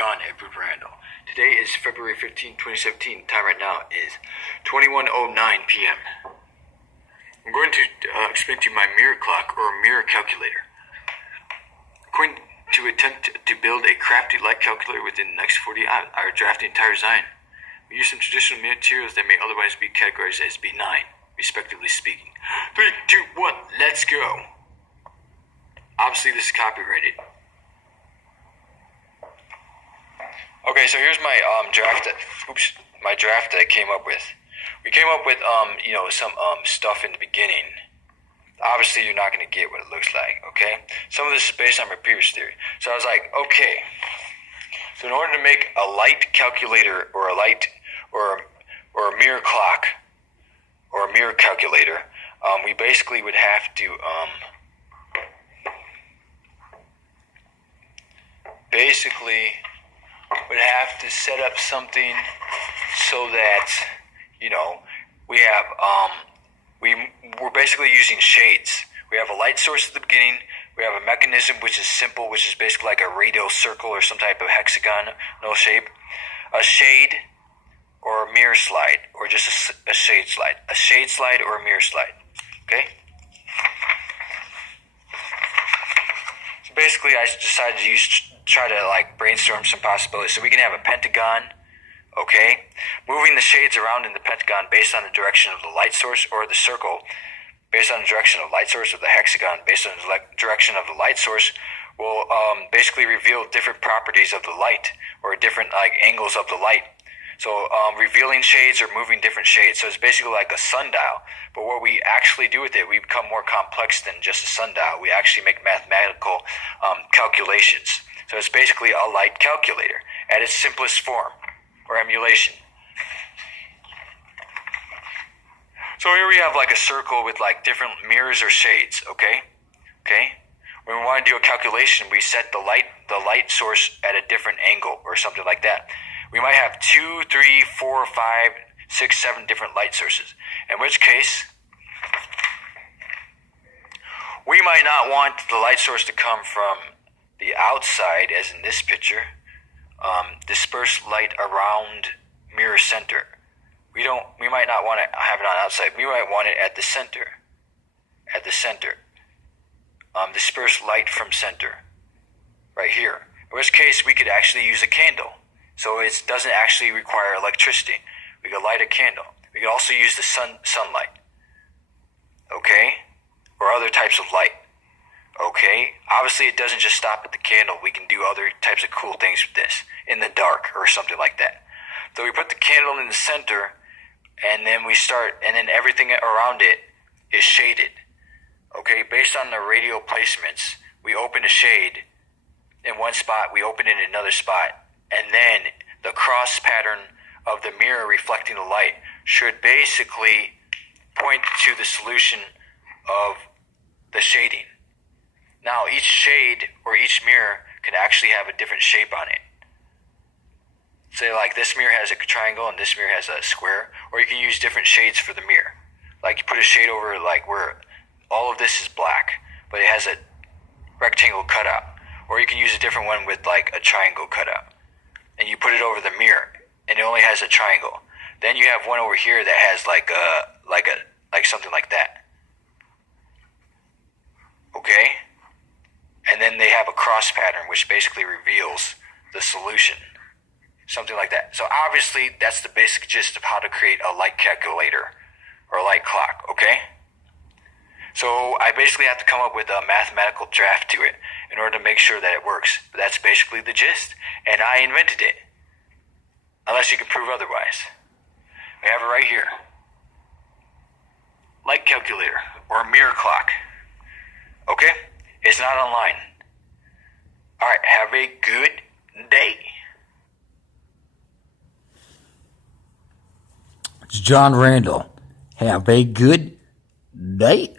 John Edward Randall. Today is February 15, 2017. Time right now is 21:09 p.m. I'm going to explain to you my mirror clock or mirror calculator. I'm going to attempt to build a crafty light calculator within the next 40 hours. I draft the entire design. We use some traditional materials that may otherwise be categorized as benign, respectively speaking. 3, 2, 1, let's go. Obviously, this is copyrighted. Okay, so here's my draft that I came up with. We came up with some stuff in the beginning. Obviously, you're not going to get what it looks like. Okay, some of this is based on my previous theory. So I was like, okay. So in order to make a light calculator or a light or a mirror clock or a mirror calculator, we basically would have to set up something so that we have we're basically using shades. We have a light source at the beginning. We have a mechanism which is simple, which is basically like a radial circle or some type of hexagon, no shape. A shade or a mirror slide, or just a shade slide. A shade slide or a mirror slide. Okay? So basically I decided to try to brainstorm some possibilities. So we can have a pentagon, okay? Moving the shades around in the pentagon based on the direction of the light source, or the circle based on the direction of the light source, or the hexagon based on the direction of the light source will basically reveal different properties of the light, or different angles of the light. So revealing shades or moving different shades. So it's basically like a sundial. But what we actually do with it, we become more complex than just a sundial. We actually make mathematical calculations. So it's basically a light calculator at its simplest form, or emulation. So here we have a circle with different mirrors or shades, okay? Okay? When we want to do a calculation, we set the light source at a different angle or something like that. We might have 2, 3, 4, 5, 6, 7 different light sources. In which case, we might not want the light source to come from the outside, as in this picture, disperse light around mirror center. We might not want to have it on outside. We might want it at the center. At the center. Disperse light from center. Right here. In which case, we could actually use a candle. So it doesn't actually require electricity. We could light a candle. We could also use the sunlight. Okay? Or other types of light. Okay? Obviously, it doesn't just stop at the candle. We can do other types of cool things with this. In the dark, or something like that. So we put the candle in the center, and then everything around it is shaded. Okay? Based on the radial placements, we open a shade in one spot, we open it in another spot. And then the cross pattern of the mirror reflecting the light should basically point to the solution of the shading. Now, each shade or each mirror can actually have a different shape on it. Say this mirror has a triangle and this mirror has a square, or you can use different shades for the mirror. You put a shade over where all of this is black, but it has a rectangle cutout. Or you can use a different one with a triangle cutout. And you put it over the mirror, and it only has a triangle. Then you have one over here that has something like that. Okay? And then they have a cross pattern, which basically reveals the solution. Something like that. So obviously, that's the basic gist of how to create a light calculator or a light clock, okay? So I basically have to come up with a mathematical draft to it in order to make sure that it works. But that's basically the gist. And I invented it. Unless you can prove otherwise. We have it right here. Light calculator or mirror clock. Okay? It's not online. Alright, have a good day. It's John Randall. Have a good day.